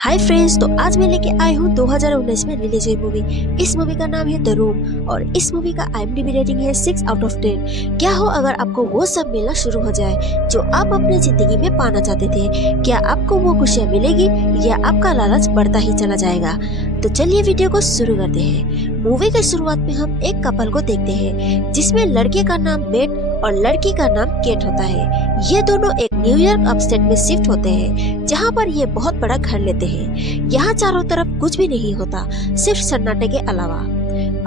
Hi friends, तो आज मैं लेके आई हूँ 2019 में रिलीज हुई मूवी। इस मूवी का नाम है द रूम और इस मूवी का IMDb रेटिंग है 6 आउट ऑफ 10। क्या हो अगर आपको वो सब मिलना शुरू हो जाए जो आप अपनी जिंदगी में पाना चाहते थे? क्या आपको वो खुशियाँ मिलेगी या आपका लालच बढ़ता ही चला जाएगा? तो चलिए वीडियो को शुरू करते हैं। मूवी के शुरुआत में हम एक कपल को देखते हैं जिसमें लड़के का नाम मेट और लड़की का नाम केट होता है। ये दोनों एक न्यूयॉर्क अपस्टेट में शिफ्ट होते हैं जहाँ पर ये बहुत बड़ा घर लेते हैं। यहाँ चारों तरफ कुछ भी नहीं होता, सिर्फ सन्नाटे के अलावा।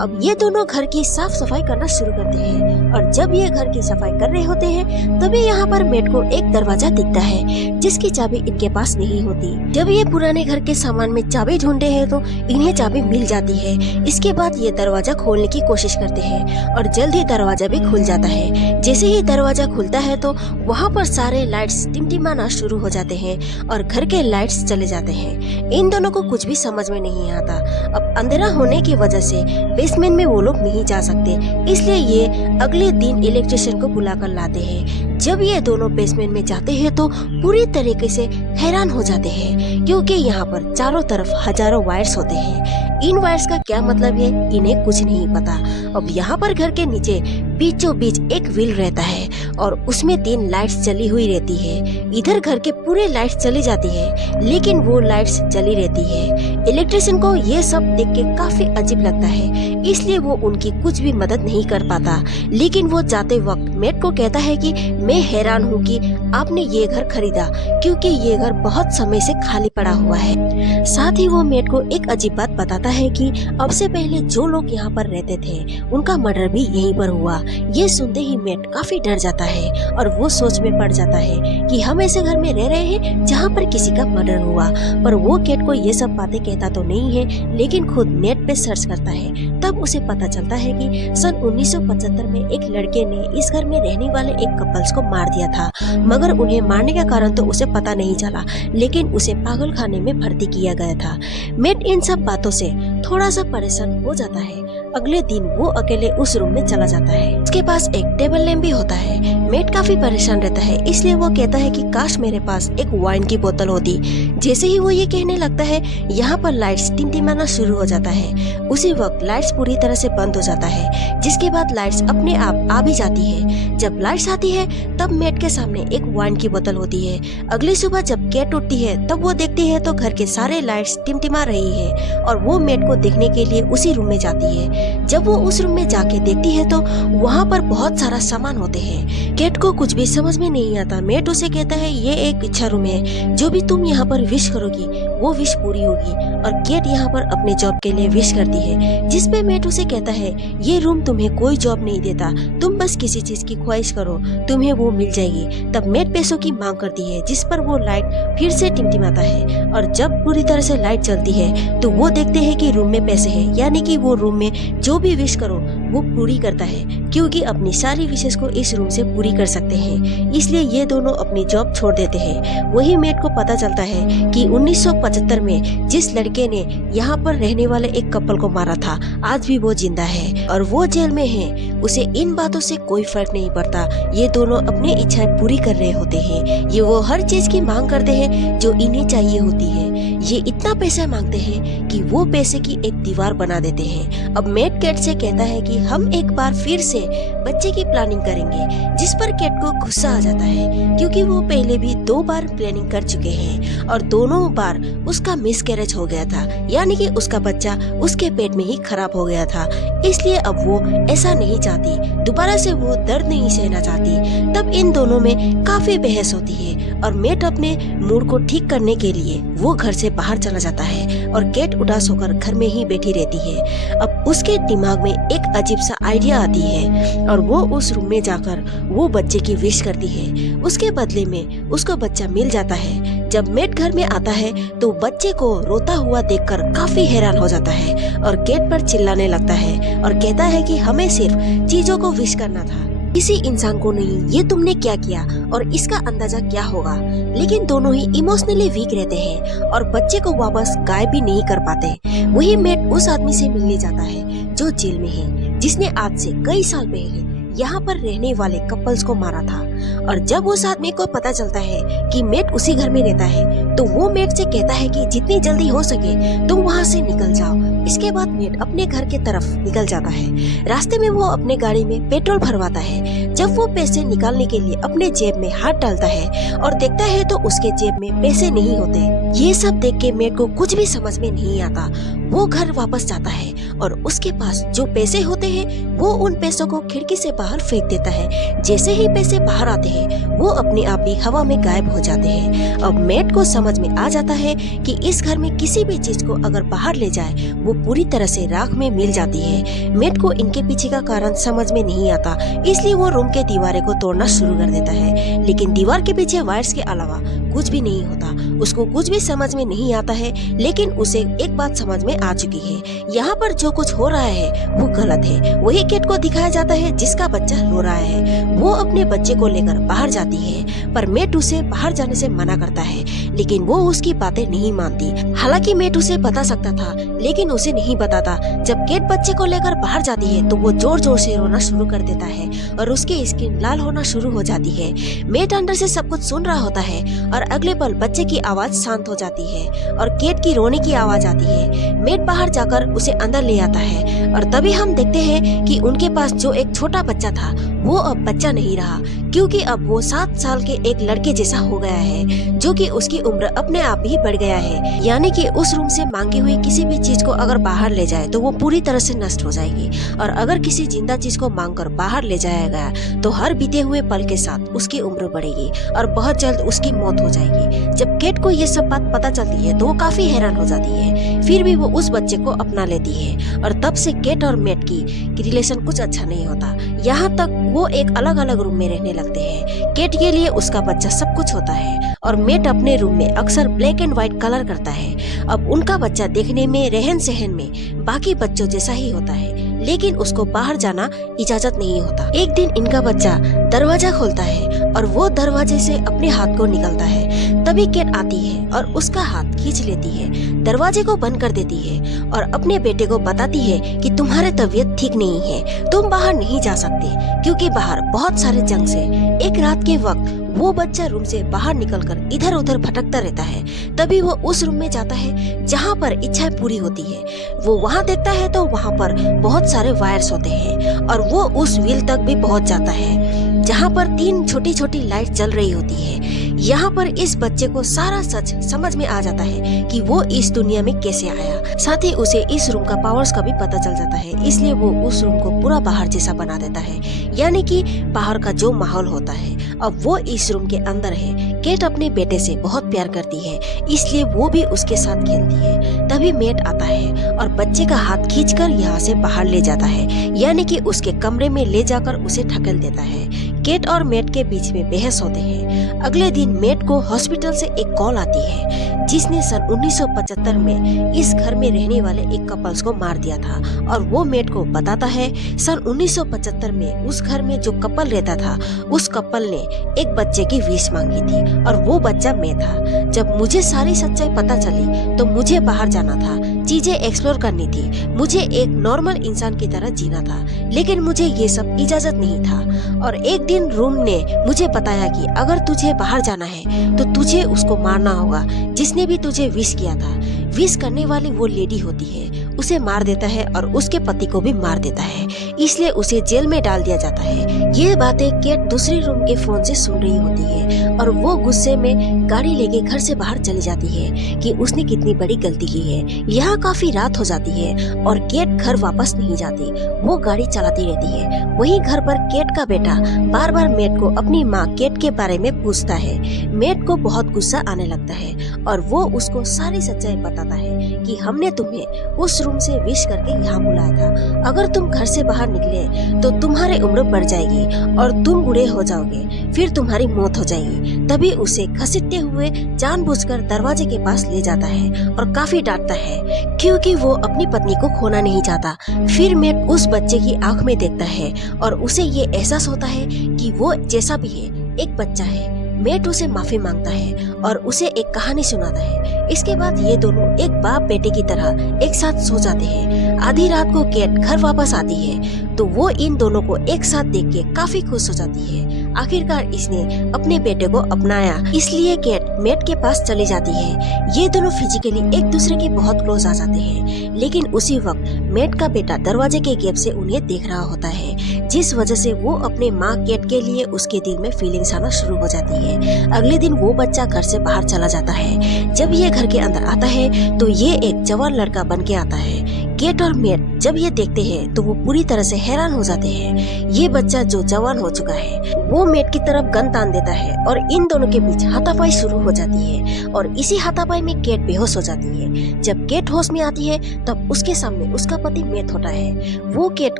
अब ये दोनों घर की साफ सफाई करना शुरू करते हैं और जब ये घर की सफाई कर रहे होते हैं तभी यहाँ पर मेट को एक दरवाजा दिखता है जिसकी चाबी इनके पास नहीं होती। जब ये पुराने घर के सामान में चाबी ढूंढते हैं तो इन्हें चाबी मिल जाती है। इसके बाद ये दरवाजा खोलने की कोशिश करते हैं और जल्द ही दरवाजा भी खुल जाता है। जैसे ही दरवाजा खुलता है तो वहाँ पर सारे लाइट्स टिमटिमाना शुरू हो जाते हैं और घर के लाइट्स चले जाते हैं। इन दोनों को कुछ भी समझ में नहीं आता। अब अंधेरा होने की वजह से बेसमेंट में वो लोग नहीं जा सकते, इसलिए ये अगले दिन इलेक्ट्रिशियन को बुलाकर लाते हैं। जब ये दोनों बेसमेंट में जाते हैं तो पूरी तरीके से हैरान हो जाते हैं क्योंकि यहाँ पर चारों तरफ हजारों वायर्स होते हैं। इन वायर्स का क्या मतलब है इन्हें कुछ नहीं पता। अब यहाँ पर घर के नीचे बीचों बीच एक व्हील रहता है और उसमें 3 लाइट्स जली हुई रहती है। इधर घर के पूरे लाइट्स चली जाती है लेकिन वो लाइट्स जली रहती है। इलेक्ट्रिशियन को ये सब देख के काफी अजीब लगता है, इसलिए वो उनकी कुछ भी मदद नहीं कर पाता। लेकिन वो जाते वक्त मेट को कहता है कि मैं हैरान हूँ कि आपने ये घर खरीदा क्योंकि ये घर बहुत समय से खाली पड़ा हुआ है। साथ ही वो मेट को एक अजीब बात बताता है कि अब से पहले जो लोग यहाँ पर रहते थे उनका मर्डर भी यहीं पर हुआ। ये सुनते ही मेट काफी डर जाता है और वो सोच में पड़ जाता है कि हम ऐसे घर में रह रहे हैं जहाँ पर किसी का मर्डर हुआ। पर वो केट को ये सब बातें कहता तो नहीं है लेकिन खुद नेट पे सर्च करता है। तब उसे पता चलता है कि सन 1975 में एक लड़के ने इस घर में रहने वाले एक कपल्स को मार दिया था, मगर उन्हें मारने का कारण तो उसे पता नहीं चला, लेकिन उसे पागल खाने में भर्ती किया गया था। मेट इन सब बातों से थोड़ा सा परेशान हो जाता है। अगले दिन वो अकेले उस रूम में चला जाता है। उसके पास एक टेबल लैंप भी होता है। मेट काफी परेशान रहता है, इसलिए वो कहता है कि काश मेरे पास एक वाइन की बोतल होती। जैसे ही वो ये कहने लगता है यहाँ पर लाइट्स टिमटिमाना शुरू हो जाता है। उसी वक्त लाइट्स पूरी तरह से बंद हो जाता है, जिसके बाद लाइट्स अपने आप आ भी जाती है। जब लाइट्स आती है तब मेट के सामने एक वाइन की बोतल होती है। अगली सुबह जब केट उठती है तब वो देखती है तो घर के सारे लाइट्स टिमटिमा रही है और वो मेट को देखने के लिए उसी रूम में जाती है। जब वो उस रूम में जाके देखती है तो वहाँ पर बहुत सारा सामान होते हैं। केट को कुछ भी समझ में नहीं आता। मेट उसे कहता है ये एक इच्छा रूम है, जो भी तुम यहाँ पर विश करोगी वो विश पूरी होगी। और केट यहाँ पर अपने जॉब के लिए विश करती है, जिसपे मेट उसे कहता है ये रूम तुम्हें कोई जॉब नहीं देता, तुम बस किसी चीज की ख्वाहिश करो, तुम्हें वो मिल जाएगी। तब मेट पैसों की मांग करती है, जिस पर वो लाइट फिर से टिमटिमाता है और जब पूरी तरह से लाइट जलती है तो वो देखते हैं कि रूम में पैसे हैं, यानी कि वो रूम में जो भी विश करो वो पूरी करता है क्योंकि अपनी सारी विशेष को इस रूम से पूरी कर सकते हैं। इसलिए ये दोनों अपनी जॉब छोड़ देते हैं। वही मेट को पता चलता है कि 1975 में जिस लड़के ने यहाँ पर रहने वाले एक कपल को मारा था आज भी वो जिंदा है और वो जेल में है। उसे इन बातों से कोई फर्क नहीं पड़ता। ये दोनों अपनी इच्छाएं पूरी कर रहे होते हैं। ये वो हर चीज की मांग करते हैं जो इन्हें चाहिए होती है। ये इतना पैसा मांगते हैं कि वो पैसे की एक दीवार बना देते हैं। अब मेट केट से कहता है कि हम एक बार फिर से बच्चे की प्लानिंग करेंगे, जिस पर केट को गुस्सा आ जाता है क्योंकि वो पहले भी 2 बार प्लानिंग कर चुके हैं और दोनों बार उसका मिसकैरेज हो गया था, यानी कि उसका बच्चा उसके पेट में ही खराब हो गया था। इसलिए अब वो ऐसा नहीं चाहती, दोबारा से वो दर्द नहीं सहना चाहती। तब इन दोनों में काफी बहस होती है और मेट अपने मूड को ठीक करने के लिए वो घर से बाहर चला जाता है और केट उदास होकर घर में ही बैठी रहती है। अब उसके दिमाग में एक अजीब सा आइडिया आती है और वो उस रूम में जाकर वो बच्चे की विश करती है। उसके बदले में उसको बच्चा मिल जाता है। जब मेट घर में आता है तो बच्चे को रोता हुआ देखकर काफी हैरान हो जाता है और केट पर चिल्लाने लगता है और कहता है कि हमें सिर्फ चीजों को विश करना था, किसी इंसान को नहीं। ये तुमने क्या किया और इसका अंदाजा क्या होगा? लेकिन दोनों ही इमोशनली वीक रहते हैं और बच्चे को वापस गायब भी नहीं कर पाते। वही मेट उस आदमी से मिलने जाता है जो जेल में है, जिसने आज से कई साल पहले यहाँ पर रहने वाले कपल्स को मारा था। और जब उस आदमी को पता चलता है कि मेट उसी घर में रहता है तो वो मेट से कहता है कि जितनी जल्दी हो सके तुम वहाँ से निकल जाओ। इसके बाद मेट अपने घर के तरफ निकल जाता है। रास्ते में वो अपने गाड़ी में पेट्रोल भरवाता है। जब वो पैसे निकालने के लिए अपने जेब में हाथ डालता है और देखता है तो उसके जेब में पैसे नहीं होते। ये सब देख के मेट को कुछ भी समझ में नहीं आता। वो घर वापस जाता है और उसके पास जो पैसे होते हैं वो उन पैसों को खिड़की से बाहर फेंक देता है। जैसे ही पैसे बाहर आते हैं वो अपने आप ही हवा में गायब हो जाते हैं। अब मेट को समझ में आ जाता है कि इस घर में किसी भी चीज को अगर बाहर ले जाए वो पूरी तरह से राख में मिल जाती है। मेट को इनके पीछे का कारण समझ में नहीं आता, इसलिए वो रूम के दीवारें को तोड़ना शुरू कर देता है। लेकिन दीवार के पीछे वायर्स के अलावा कुछ भी नहीं होता। उसको कुछ भी समझ में नहीं आता है, लेकिन उसे एक बात समझ में आ चुकी है, यहाँ पर जो कुछ हो रहा है वो गलत है। वही केट को दिखाया जाता है जिसका बच्चा रो रहा है। वो अपने बच्चे को लेकर बाहर जाती है, पर मेट उसे बाहर जाने से मना करता है, लेकिन वो उसकी बातें नहीं मानती। हालांकि मेट उसे बता सकता था, लेकिन उसे नहीं बताता। जब केट बच्चे को लेकर बाहर जाती है तो वो जोर जोर से रोना शुरू कर देता है और उसकी स्किन लाल होना शुरू हो जाती है। मेट अंदर से सब कुछ सुन रहा होता है और अगले पल बच्चे की आवाज शांत हो जाती है और केट की रोने की आवाज आती है। मेट बाहर जाकर उसे अंदर ले आता है और तभी हम देखते हैं कि उनके पास जो एक छोटा बच्चा था वो अब बच्चा नहीं रहा, क्योंकि अब वो 7 साल के एक लड़के जैसा हो गया है, जो कि उसकी उम्र अपने आप ही बढ़ गया है। यानी कि उस रूम से मांगी हुई किसी भी चीज को अगर बाहर ले जाए तो वो पूरी तरह से नष्ट हो जाएगी, और अगर किसी जिंदा चीज को मांगकर बाहर ले जाया गया तो हर बीते हुए पल के साथ उसकी उम्र बढ़ेगी और बहुत जल्द उसकी मौत हो जाएगी। जब केट को ये सब बात पता चलती है तो वो काफी हैरान हो जाती है। फिर भी वो उस बच्चे को अपना लेती है और तब से केट और मेट की रिलेशन कुछ अच्छा नहीं होता। यहाँ तक वो एक अलग अलग रूम में रहने लगते हैं। केट के लिए उसका बच्चा सब कुछ होता है और मेट अपने रूम में अक्सर ब्लैक एंड व्हाइट कलर करता है। अब उनका बच्चा देखने में, रहन सहन में बाकी बच्चों जैसा ही होता है, लेकिन उसको बाहर जाना इजाजत नहीं होता। एक दिन इनका बच्चा दरवाजा खोलता है और वो दरवाजे से अपने हाथ को निकलता है। तभी केट आती है और उसका हाथ खींच लेती है, दरवाजे को बंद कर देती है और अपने बेटे को बताती है कि तुम्हारी तबीयत ठीक नहीं है, तुम बाहर नहीं जा सकते क्योंकि बाहर बहुत सारे जंग से। एक रात के वक्त वो बच्चा रूम से बाहर निकलकर इधर उधर भटकता रहता है। तभी वो उस रूम में जाता है जहाँ पर इच्छाएं पूरी होती है। वो वहाँ देखता है तो वहाँ पर बहुत सारे वायर्स होते हैं और वो उस व्हील तक भी पहुँच जाता है जहाँ पर 3 छोटी छोटी लाइट जल रही होती है। यहाँ पर इस बच्चे को सारा सच समझ में आ जाता है कि वो इस दुनिया में कैसे आया। साथ ही उसे इस रूम का पावर्स का भी पता चल जाता है, इसलिए वो उस रूम को पूरा बाहर जैसा बना देता है, यानी कि बाहर का जो माहौल होता है अब वो इस रूम के अंदर है। केट अपने बेटे से बहुत प्यार करती है, इसलिए वो भी उसके साथ खेलती है। तभी मेट आता है और बच्चे का हाथ खींचकर यहाँ से बाहर ले जाता है, यानी कि उसके कमरे में ले जाकर उसे ढकेल देता है। केट और मेट के बीच में बहस होते हैं। अगले दिन मेट को हॉस्पिटल से एक कॉल आती है जिसने सन 1975 में इस घर में रहने वाले एक कपल्स को मार दिया था, और वो मेट को बताता है सन 1975 में उस घर में जो कपल रहता था उस कपल ने एक बच्चे की विश मांगी थी और वो बच्चा मैं था। जब मुझे सारी सच्चाई पता चली तो मुझे बाहर जाना था, चीजें एक्सप्लोर करनी थी, मुझे एक नॉर्मल इंसान की तरह जीना था, लेकिन मुझे ये सब इजाजत नहीं था। और एक दिन रूम ने मुझे बताया कि अगर तुझे बाहर जाना है तो तुझे उसको मारना होगा जिसने भी तुझे विश किया था। विश करने वाली वो लेडी होती है, उसे मार देता है और उसके पति को भी मार देता है, इसलिए उसे जेल में डाल दिया जाता है। ये बातें केट दूसरे रूम के फोन से सुन रही होती है और वो गुस्से में गाड़ी लेके घर से बाहर चली जाती है कि उसने कितनी बड़ी गलती की है। यहाँ काफी रात हो जाती है और केट घर वापस नहीं जाती, वो गाड़ी चलाती रहती है। वहीं घर पर केट का बेटा बार बार मेट को अपनी माँ केट के बारे में पूछता है। मेट को बहुत गुस्सा आने लगता है और वो उसको सारी सच्चाई बताता है कि हमने तुम्हें उस रूम से विश करके यहाँ बुलाया था। अगर तुम घर से बाहर निकले तो तुम्हारी उम्र बढ़ जाएगी और तुम बूढ़े हो जाओगे, फिर तुम्हारी मौत हो जाएगी। तभी उसे घसीटते हुए जानबूझकर दरवाजे के पास ले जाता है और काफी डांटता है क्योंकि वो अपनी पत्नी को खोना नहीं चाहता। फिर मेट उस बच्चे की आंख में देखता है और उसे ये एहसास होता है कि वो जैसा भी है एक बच्चा है। मेट उसे माफी मांगता है और उसे एक कहानी सुनाता है। इसके बाद ये दोनों एक बाप बेटे की तरह एक साथ सो जाते हैं। आधी रात को केट घर वापस आती है तो वो इन दोनों को एक साथ देख के काफी खुश हो जाती है। आखिरकार इसने अपने बेटे को अपनाया। इसलिए केट मैट के पास चली जाती है। ये दोनों फिजिकली एक दूसरे के बहुत क्लोज आ जाते हैं, लेकिन उसी वक्त मैट का बेटा दरवाजे के गैप से उन्हें देख रहा होता है, जिस वजह से वो अपने माँ केट के लिए उसके दिल में फीलिंग्स आना शुरू हो जाती है। अगले दिन वो बच्चा घर से बाहर चला जाता है। जब ये घर के अंदर आता है तो ये एक जवान लड़का बन के आता है। केट और मैट जब ये देखते हैं तो वो पूरी तरह से हैरान हो जाते हैं। ये बच्चा जो जवान हो चुका है वो मैट की तरफ गन तान देता है और इन दोनों के बीच हाथापाई शुरू हो जाती है और इसी हाथापाई में केट बेहोश हो जाती है। जब केट होश में आती है तब उसके सामने उसका पति मैट होता है। वो केट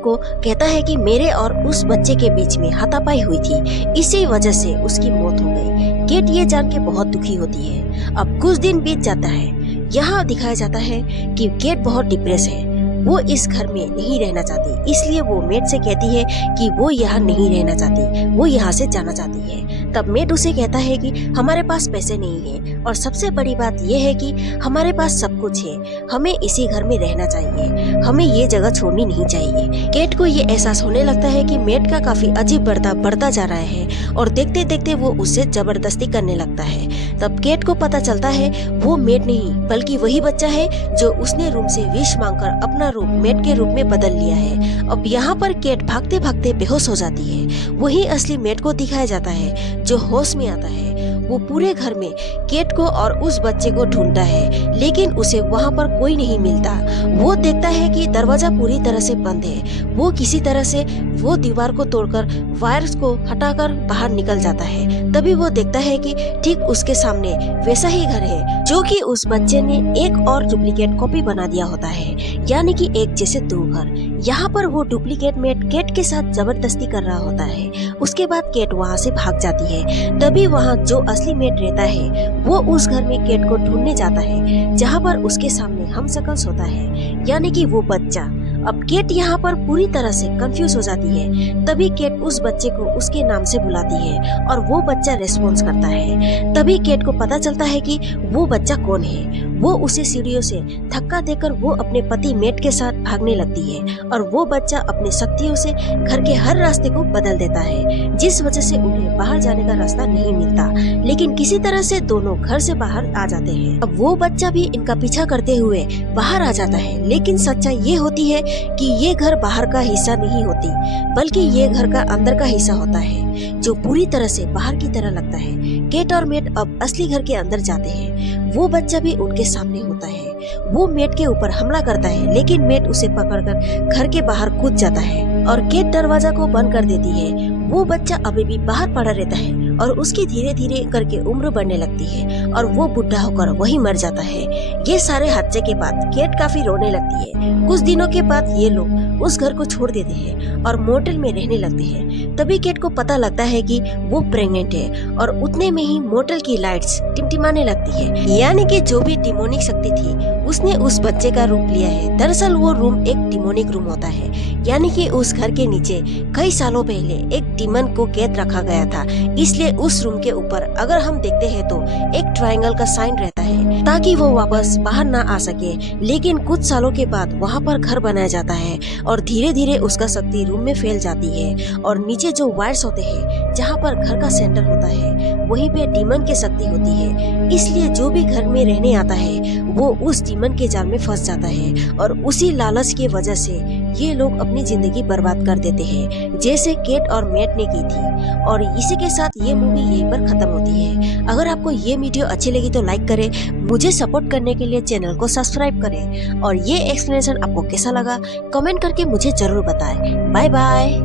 को कहता है कि मेरे और उस बच्चे के बीच में हाथापाई हुई थी, इसी वजह से उसकी मौत हो गई। केट ये जान के बहुत दुखी होती है। अब कुछ दिन बीत जाता है। यहाँ दिखाया जाता है कि केट बहुत डिप्रेस है। वो इस घर में नहीं रहना चाहती, इसलिए वो मैट से कहती है कि वो यहाँ नहीं रहना चाहती, वो यहाँ से जाना चाहती है। तब मैट उसे कहता है कि हमारे पास पैसे नहीं है और सबसे बड़ी बात यह है कि हमारे पास सब कुछ है, हमें इसी घर में रहना चाहिए, हमें ये जगह छोड़नी नहीं चाहिए। केट को ये एहसास होने लगता है कि मैट का काफी अजीब बर्ताव बढ़ता जा रहा है और देखते देखते वो उससे जबरदस्ती करने लगता है। तब केट को पता चलता है वो मैट नहीं बल्कि वही बच्चा है जो उसने रूम से विश मांगकर अपना रूप मैट के रूप में बदल लिया है। अब यहाँ पर केट भागते भागते बेहोश हो जाती है। वही असली मैट को दिखाया जाता है जो होश में आता है। वो पूरे घर में केट को और उस बच्चे को ढूंढता है, लेकिन उसे वहाँ पर कोई नहीं मिलता। वो देखता है कि दरवाजा पूरी तरह से बंद है। वो किसी तरह से वो दीवार को तोड़कर वायर्स को हटाकर बाहर निकल जाता है। तभी वो देखता है कि ठीक उसके सामने वैसा ही घर है जो कि उस बच्चे ने एक और डुप्लीकेट कॉपी बना दिया होता है, यानी कि एक जैसे दो घर। यहाँ पर वो डुप्लीकेट मैट केट के साथ जबरदस्ती कर रहा होता है। उसके बाद केट वहाँ से भाग जाती है। तभी वहाँ जो असली मैट रहता है वो उस घर में केट को ढूंढने जाता है, जहाँ पर उसके सामने हमशक्ल होता है, यानी कि वो बच्चा। अब केट यहाँ पर पूरी तरह से कंफ्यूज हो जाती है। तभी केट उस बच्चे को उसके नाम से बुलाती है और वो बच्चा रेस्पॉन्स करता है। तभी केट को पता चलता है कि वो बच्चा कौन है। वो उसे सीढ़ियों से धक्का देकर वो अपने पति मैट के साथ भागने लगती है और वो बच्चा अपने शक्तियों से घर के हर रास्ते को बदल देता है, जिस वजह से उन्हें बाहर जाने का रास्ता नहीं मिलता। लेकिन किसी तरह से दोनों घर से बाहर आ जाते हैं। अब वो बच्चा भी इनका पीछा करते हुए बाहर आ जाता है, लेकिन सच्चाई ये होती है कि ये घर बाहर का हिस्सा नहीं होती, बल्कि ये घर का अंदर का हिस्सा होता है जो पूरी तरह से बाहर की तरह लगता है। केट और मैट अब असली घर के अंदर जाते हैं। वो बच्चा भी उनके सामने होता है। वो मैट के ऊपर हमला करता है, लेकिन मैट उसे पकड़कर घर के बाहर कूद जाता है और केट दरवाजा को बंद कर देती है। वो बच्चा अभी भी बाहर पड़ा रहता है और उसकी धीरे धीरे करके उम्र बढ़ने लगती है और वो बुढ़ा होकर वही मर जाता है। ये सारे हादसे के बाद केट काफी रोने लगती है। कुछ दिनों के बाद ये लोग उस घर को छोड़ देते हैं और मोटेल में रहने लगते हैं। तभी केट को पता लगता है कि वो प्रेग्नेंट है और उतने में ही मोटेल की लाइट्स टिमटिमाने लगती है, यानी कि जो भी डिमोनिक शक्ति थी उसने उस बच्चे का रूप लिया है। दरअसल वो रूम एक डिमोनिक रूम होता है, यानी कि उस घर के नीचे कई सालों पहले एक डीमन को कैद रखा गया था। इसलिए उस रूम के ऊपर अगर हम देखते हैं तो एक ट्रायंगल का साइन रहता है ताकि वो वापस बाहर ना आ सके। लेकिन कुछ सालों के बाद वहाँ पर घर बनाया जाता है और धीरे धीरे उसका शक्ति रूम में फैल जाती है और नीचे जो वायर्स होते हैं जहाँ पर घर का सेंटर होता है वहीं पे डीमन की शक्ति होती है। इसलिए जो भी घर में रहने आता है वो उस डीमन के जाल में फंस जाता है और उसी लालच की वजह से ये लोग अपनी जिंदगी बर्बाद कर देते हैं, जैसे केट और मैट ने की थी। और इसी के साथ ये मूवी यहीं पर खत्म होती है। अगर आपको ये वीडियो अच्छी लगी तो लाइक करें, मुझे सपोर्ट करने के लिए चैनल को सब्सक्राइब करें और ये एक्सप्लेनेशन आपको कैसा लगा कमेंट करके मुझे जरूर बताएं। Bye bye.